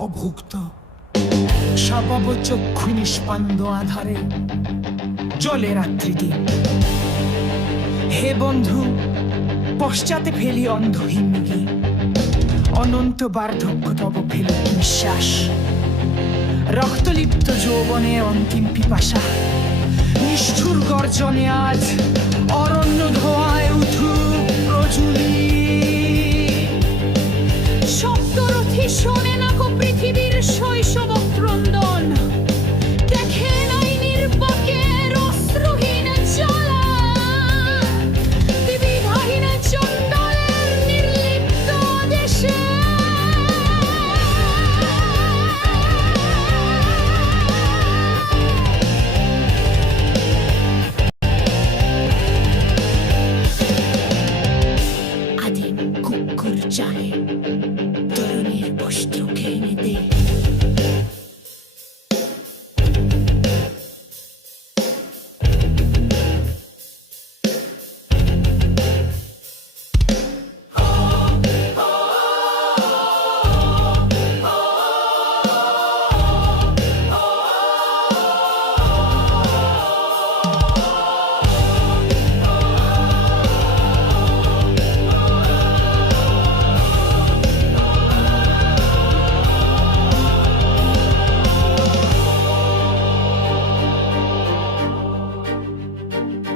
অভুক্ত। সবব চক্ষু আধারে জলে রাত্রি দিন হে বন্ধু, পশ্চাতে ফেলি অন্ধহীন গি অনন্ত বার্ধক্য তব ফেলি নিঃশ্বাস। রক্তলিপ্ত যৌবনে অন্তিম পিপাসা। নিষ্ঠুর গর্জনে আজ অরণ্য ধোয়ায়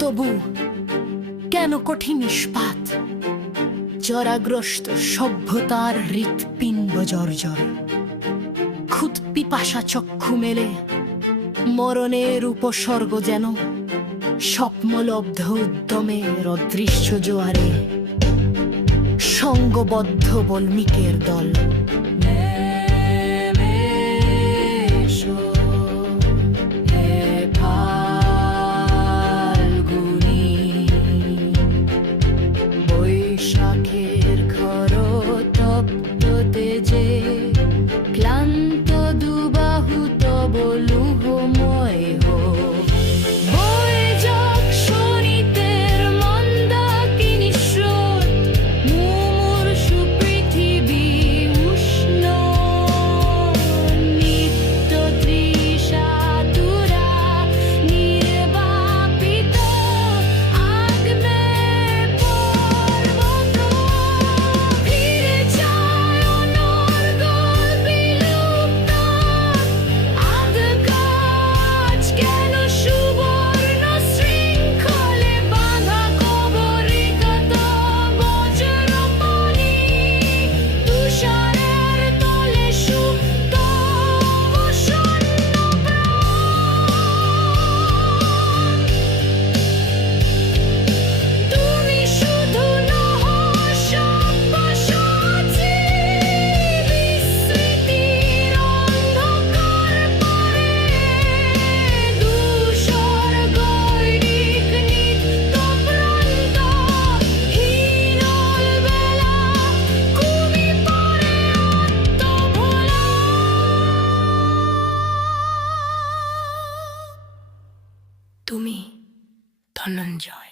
তবু কেন কঠিন ইস্পাত? জরাগ্রস্ত সভ্যতার হৃৎপিণ্ড জর্জর। খুদ পিপাসা চক্ষু মেলে, মরণের উপসর্গ যেন স্বপ্নলব্ধ উদ্যমের অদৃশ্য জোয়ারে, সঙ্গবদ্ধ বল্মিকের দল। ধনঞ্জয়